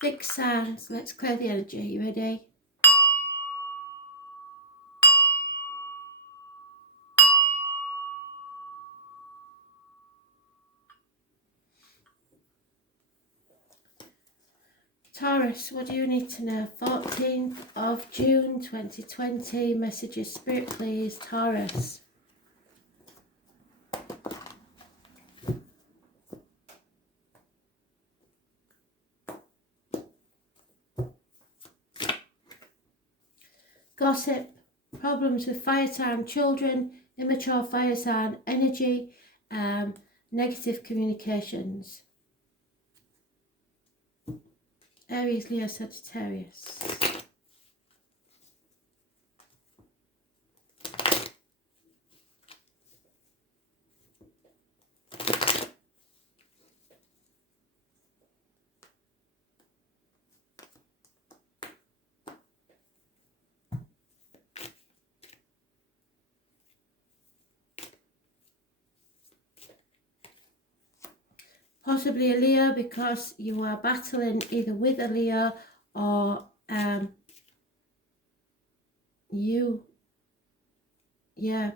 Fixed sounds. Let's clear the energy. You ready? Taurus, what do you need to know? 14th of June 2020. Messages, Spirit, please. Taurus. Gossip, problems with fire sign children, immature fire sign energy, negative communications. Aries, Leo, Sagittarius. Possibly a Leo, because you are battling either with a Leo or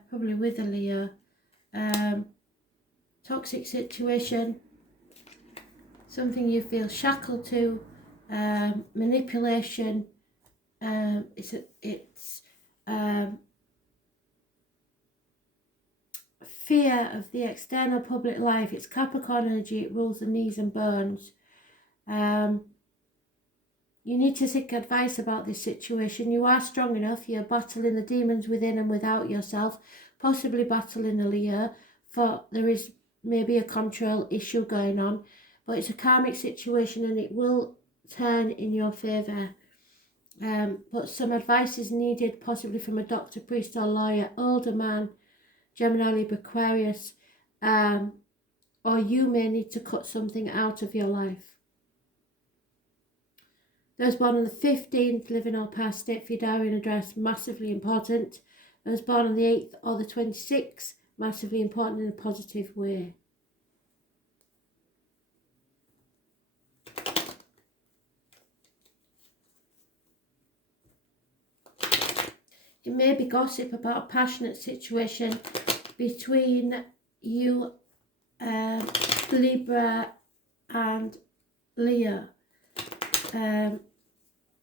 probably with a Leo. Toxic situation, something you feel shackled to, manipulation. It's fear of the external public life. It's Capricorn energy. It rules the knees and bones. You need to seek advice about this situation. You are strong enough. You're battling the demons within and without yourself, possibly battling a Leo, for there is maybe a control issue going on, but it's a karmic situation and it will turn in your favour. But some advice is needed, possibly from a doctor, priest or lawyer, older man, Gemini, Libra, Aquarius, or you may need to cut something out of your life. Those born on the 15th, living or past, state for your diary and address, massively important. Those born on the 8th or the 26th, massively important in a positive way. It may be gossip about a passionate situation between you, Libra and Leo.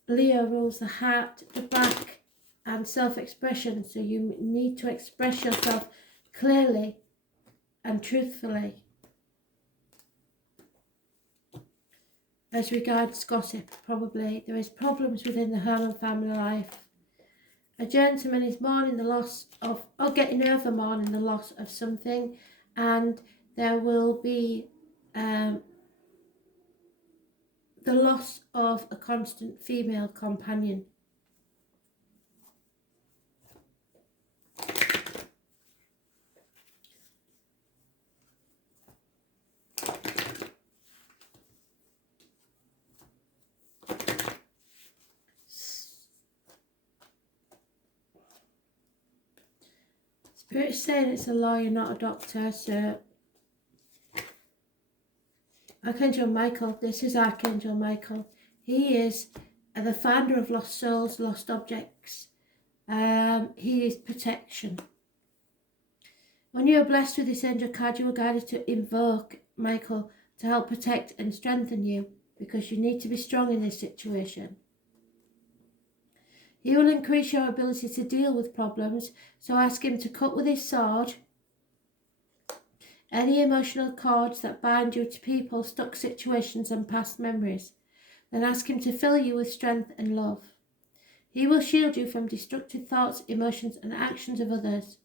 Leo rules the heart, the back and self-expression, so you need to express yourself clearly and truthfully. As regards gossip, probably there is problems within the home and family life. A gentleman is mourning the loss of, or getting over mourning the loss of something, and there will be the loss of a constant female companion. Spirit is saying it's a lawyer, not a doctor, so Archangel Michael, this is Archangel Michael. He is the finder of lost souls, lost objects. He is protection. When you are blessed with this angel card, you are guided to invoke Michael to help protect and strengthen you, because you need to be strong in this situation. He will increase your ability to deal with problems, so ask him to cut with his sword any emotional cords that bind you to people, stuck situations and past memories. Then ask him to fill you with strength and love. He will shield you from destructive thoughts, emotions and actions of others.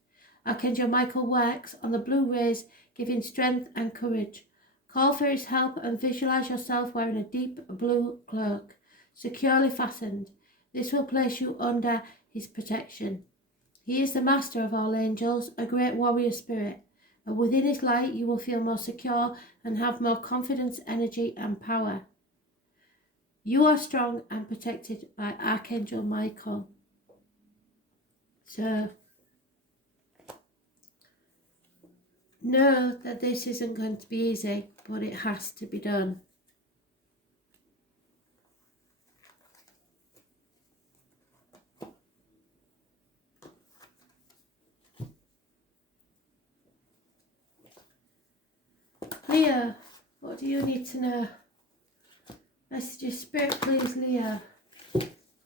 Archangel Michael works on the blue rays, giving strength and courage. Call for his help and visualize yourself wearing a deep blue cloak, securely fastened. This will place you under his protection. He is the master of all angels, a great warrior spirit, and within his light you will feel more secure and have more confidence, energy and power. You are strong and protected by Archangel Michael. So know that this isn't going to be easy, but it has to be done. Leo, what do you need to know? Messages, Spirit, please, Leo.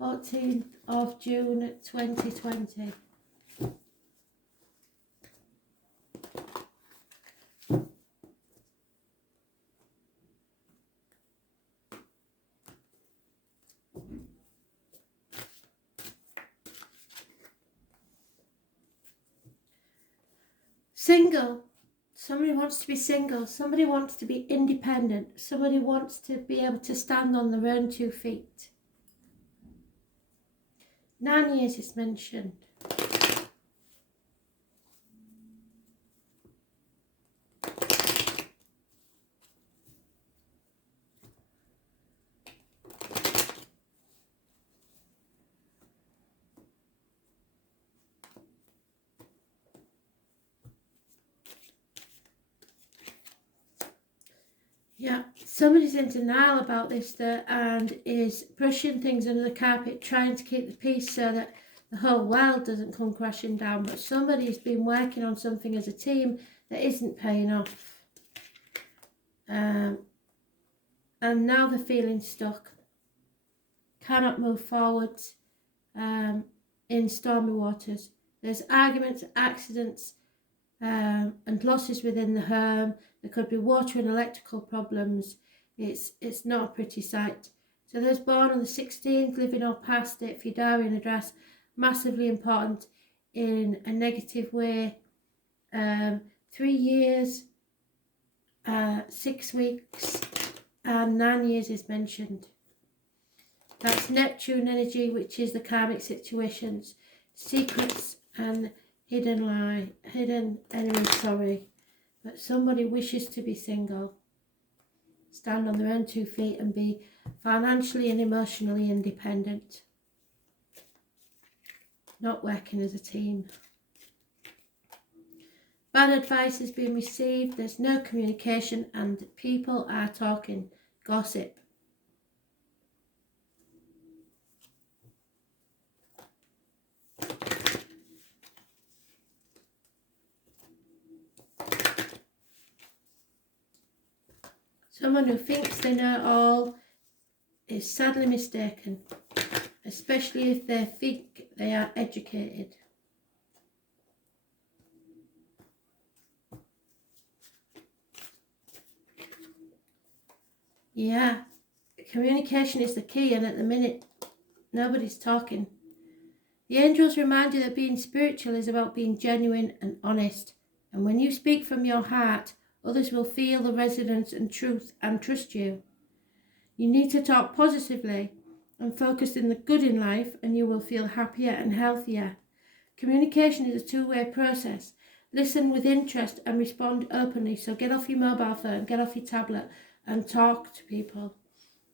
14th of June 2020. Single. Somebody wants to be single. Somebody wants to be independent. Somebody wants to be able to stand on their own 2 feet. 9 years is mentioned. Yeah, somebody's in denial about this though, and is brushing things under the carpet, trying to keep the peace so that the whole world doesn't come crashing down. But somebody's been working on something as a team that isn't paying off. And now they're feeling stuck. Cannot move forwards in stormy waters. There's arguments, accidents, and losses within the home. There could be water and electrical problems. It's not a pretty sight. So those born on the 16th, living or past it, for your diary and address, massively important in a negative way. 3 years, 6 weeks, and 9 years is mentioned. That's Neptune energy, which is the karmic situations, secrets and hidden enemy, but somebody wishes to be single, stand on their own 2 feet and be financially and emotionally independent, not working as a team. Bad advice is being received, there's no communication and people are talking, gossip. Someone who thinks they know all is sadly mistaken, especially if they think they are educated. Yeah, communication is the key, and at the minute, nobody's talking. The angels remind you that being spiritual is about being genuine and honest, and when you speak from your heart, others will feel the resonance and truth and trust you. You need to talk positively and focus on the good in life, and you will feel happier and healthier. Communication is a two-way process. Listen with interest and respond openly. So get off your mobile phone, get off your tablet and talk to people.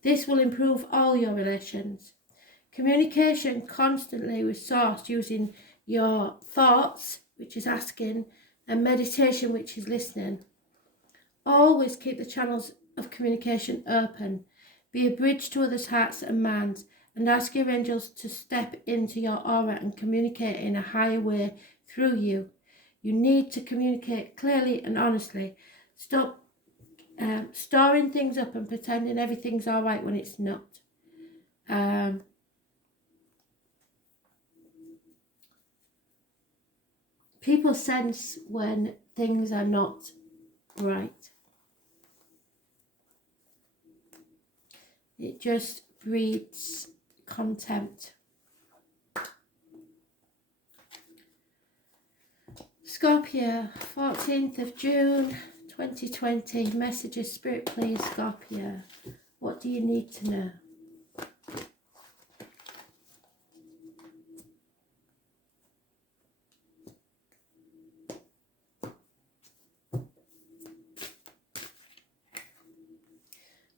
This will improve all your relations. Communication constantly with source using your thoughts, which is asking, and meditation, which is listening. Always keep the channels of communication open. Be a bridge to others' hearts and minds, and ask your angels to step into your aura and communicate in a higher way through you. You need to communicate clearly and honestly. Stop storing things up and pretending everything's all right when it's not. People sense when things are not right. It just breeds contempt. Scorpio, 14th of June 2020. Messages, Spirit, please, Scorpio. What do you need to know?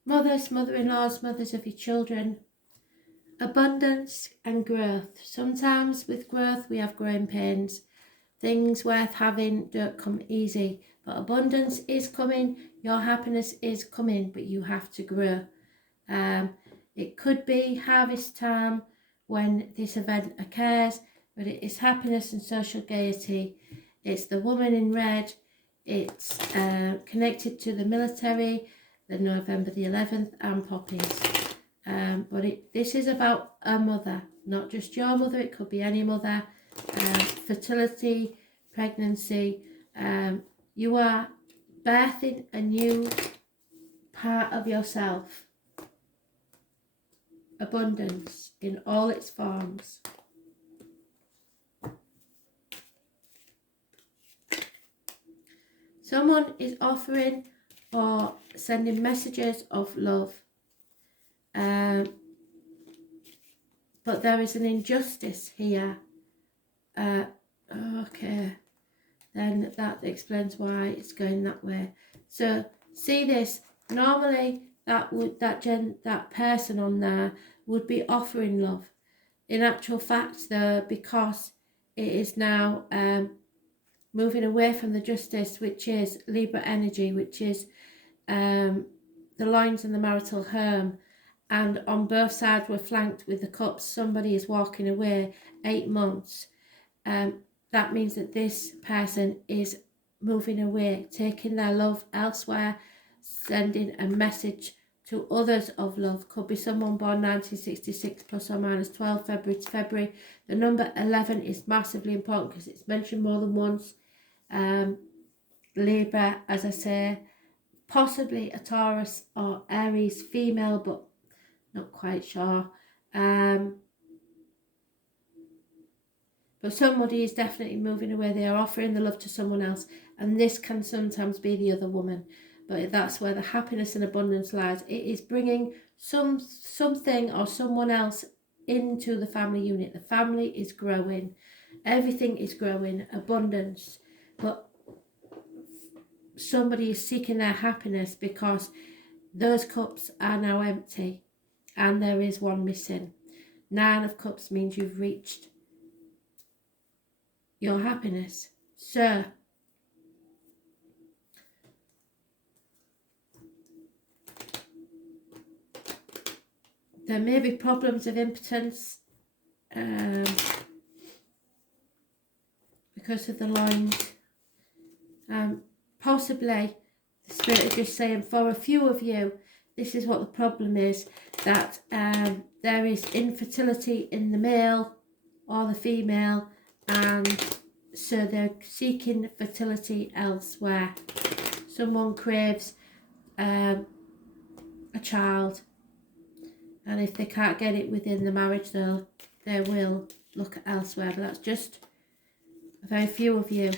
Mothers, mother-in-laws, mothers of your children. Abundance and growth. Sometimes with growth we have growing pains. Things worth having don't come easy. But abundance is coming. Your happiness is coming. But you have to grow. It could be harvest time when this event occurs. But it is happiness and social gaiety. It's the woman in red. It's connected to the military, the November the 11th, and poppies. But this is about a mother, not just your mother. It could be any mother. Fertility, pregnancy. You are birthing a new part of yourself. Abundance in all its forms. Someone is offering or sending messages of love. But there is an injustice here. Okay. Then that explains why it's going that way. So see this. Normally that person on there would be offering love. In actual fact, though, because it is now moving away from the justice, which is Libra energy, which is the lines in the marital home, and on both sides we're flanked with the cups. Somebody is walking away 8 months. That means that this person is moving away, taking their love elsewhere, sending a message to others of love. Could be someone born 1966 plus or minus 12 February to February. The number 11 is massively important because it's mentioned more than once. Libra, as I say, possibly a Taurus or Aries female, but not quite sure. But somebody is definitely moving away. They are offering the love to someone else, and this can sometimes be the other woman. But that's where the happiness and abundance lies. It is bringing something or someone else into the family unit. The family is growing. Everything is growing. Abundance. But somebody is seeking their happiness because those cups are now empty and there is one missing. 9 of Cups means you've reached your happiness. So there may be problems of impotence because of the lines. Possibly the Spirit is just saying for a few of you, this is what the problem is, that there is infertility in the male or the female, and so they're seeking fertility elsewhere. Someone craves a child, and if they can't get it within the marriage, they will look elsewhere. But that's just a very few of you.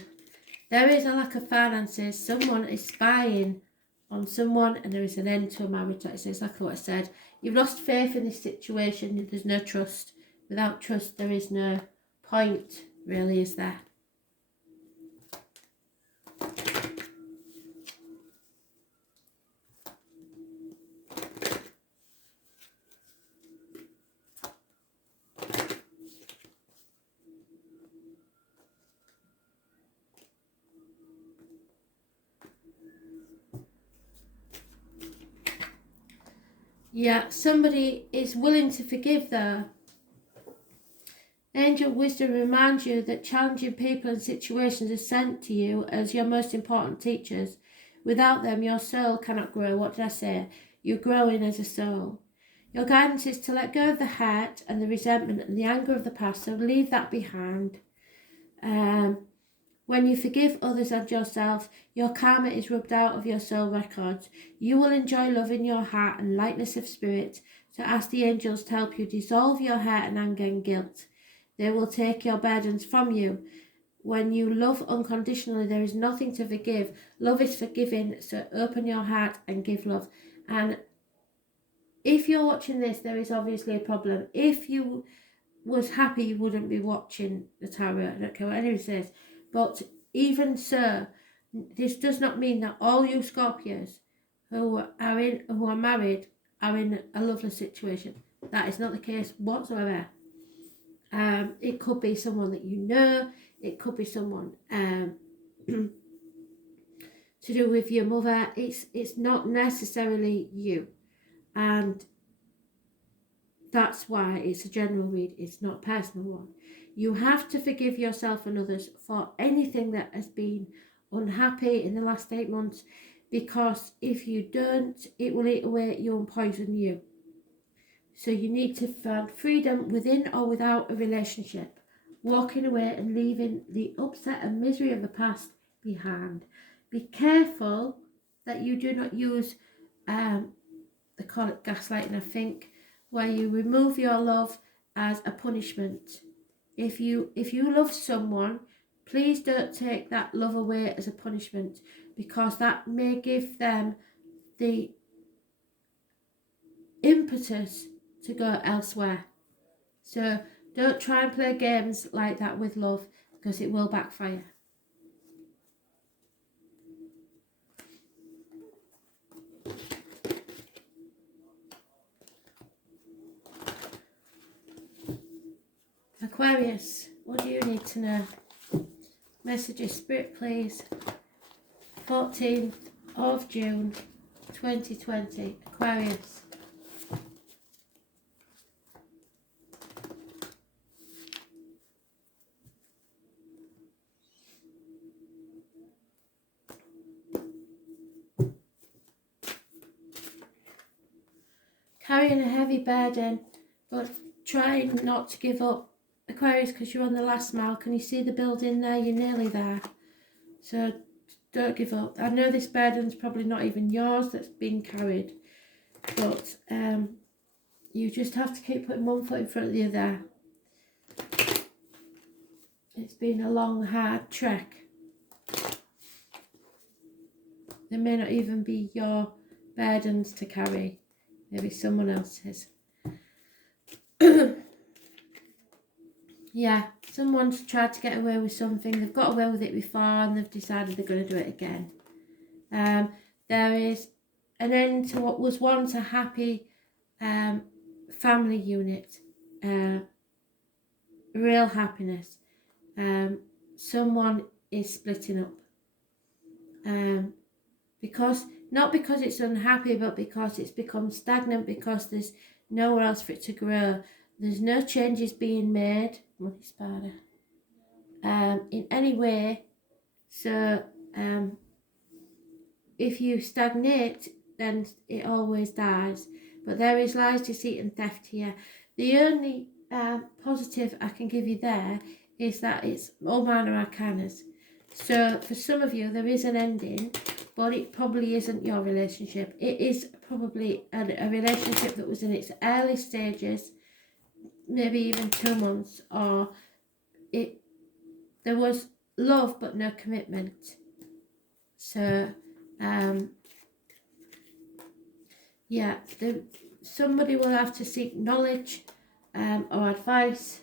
There is a lack of finances. Someone is spying on someone, and there is an end to a marriage. That is exactly what I said. You've lost faith in this situation. There's no trust. Without trust, there is no point, really, is there? Yeah, somebody is willing to forgive though. Angel wisdom reminds you that challenging people and situations are sent to you as your most important teachers. Without them, your soul cannot grow. What did I say? You're growing as a soul. Your guidance is to let go of the hurt and the resentment and the anger of the past, so leave that behind. When you forgive others and yourself, your karma is rubbed out of your soul records. You will enjoy love in your heart and lightness of spirit. So ask the angels to help you dissolve your hurt and anger and guilt. They will take your burdens from you. When you love unconditionally, there is nothing to forgive. Love is forgiving, so open your heart and give love. And if you're watching this, there is obviously a problem. If you was happy, you wouldn't be watching the tarot. I don't care what anyone says. But even so, this does not mean that all you Scorpios who are married are in a loveless situation. That is not the case whatsoever. It could be someone that you know. It could be someone to do with your mother. It's not necessarily you, and that's why it's a general read. It's not a personal one. You have to forgive yourself and others for anything that has been unhappy in the last 8 months, because if you don't, it will eat away at you and poison you. So you need to find freedom within or without a relationship, walking away and leaving the upset and misery of the past behind. Be careful that you do not use, they call it gaslighting, I think, where you remove your love as a punishment. If you love someone, please don't take that love away as a punishment, because that may give them the impetus to go elsewhere. So don't try and play games like that with love, because it will backfire. Aquarius, what do you need to know? Messages, Spirit, please. 14th of June 2020, Aquarius. Carrying a heavy burden, but trying not to give up, Aquarius, because you're on the last mile. Can you see the building there? You're nearly there. So don't give up. I know this burden's probably not even yours that's being carried, but you just have to keep putting one foot in front of the other. It's been a long, hard trek. There may not even be your burdens to carry. Maybe someone else's. Yeah, someone's tried to get away with something. They've got away with it before and they've decided they're going to do it again. There is an end to what was once a happy family unit. Real happiness. Someone is splitting up. Not because it's unhappy, but because it's become stagnant, because there's nowhere else for it to grow. There's no changes being made, money spider, in any way. So if you stagnate, then it always dies. But there is lies, deceit and theft here. The only positive I can give you there is that it's all minor arcanas. So for some of you, there is an ending, but it probably isn't your relationship. It is probably a relationship that was in its early stages, maybe even 2 months, or there was love but no commitment. So yeah, somebody will have to seek knowledge or advice.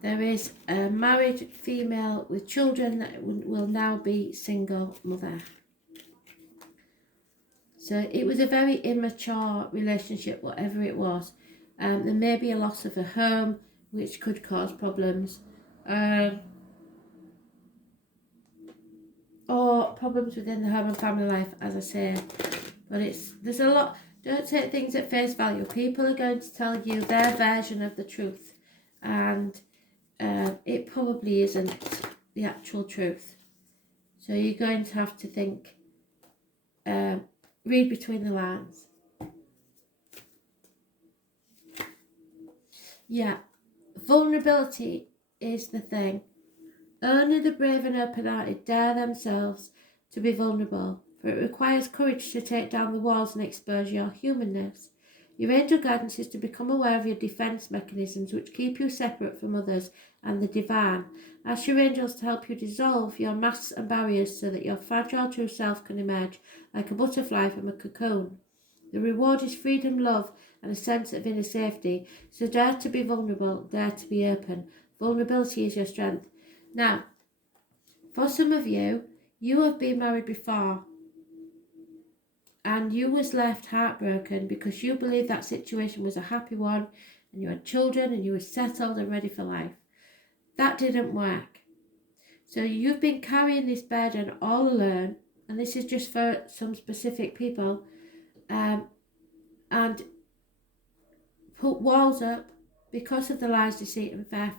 There is a married female with children that will now be single mother. So it was a very immature relationship, whatever it was. There may be a loss of a home, which could cause problems. Or problems within the home and family life, as I say. But there's a lot. Don't take things at face value. People are going to tell you their version of the truth. And it probably isn't the actual truth. So you're going to have to think, read between the lines. Yeah, vulnerability is the thing. Only the brave and open-hearted dare themselves to be vulnerable, for it requires courage to take down the walls and expose your humanness. Your angel guidance is to become aware of your defence mechanisms which keep you separate from others and the divine. Ask your angels to help you dissolve your masks and barriers so that your fragile true self can emerge like a butterfly from a cocoon. The reward is freedom, love, and a sense of inner safety. So dare to be vulnerable, dare to be open. Vulnerability is your strength. Now, for some of you, you have been married before and you was left heartbroken because you believed that situation was a happy one and you had children and you were settled and ready for life. That didn't work. So you've been carrying this burden all alone, and this is just for some specific people, and put walls up because of the lies, deceit and theft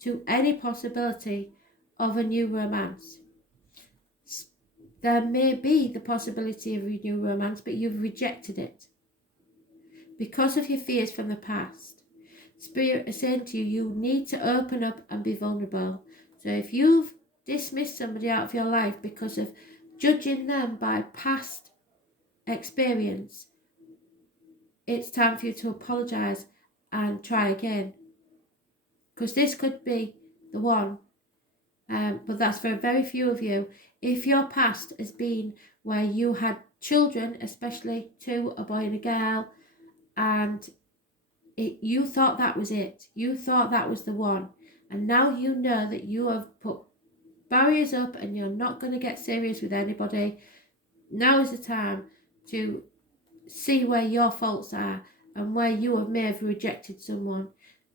to any possibility of a new romance. there may be the possibility of a new romance, but you've rejected it because of your fears from the past. Spirit is saying to you, you need to open up and be vulnerable. So if you've dismissed somebody out of your life because of judging them by past experience, it's time for you to apologise and try again. Because this could be the one. But that's for very few of you. If your past has been where you had children, especially two, a boy and a girl, and you thought that was it. You thought that was the one. And now you know that you have put barriers up and you're not going to get serious with anybody. Now is the time to see where your faults are and where you may have rejected someone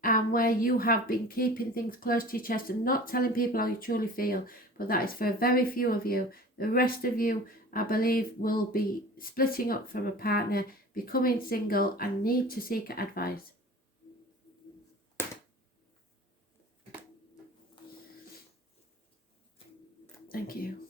and where you have been keeping things close to your chest and not telling people how you truly feel. But that is for a very few of you. The rest of you, I believe, will be splitting up from a partner, becoming single, and need to seek advice. Thank you.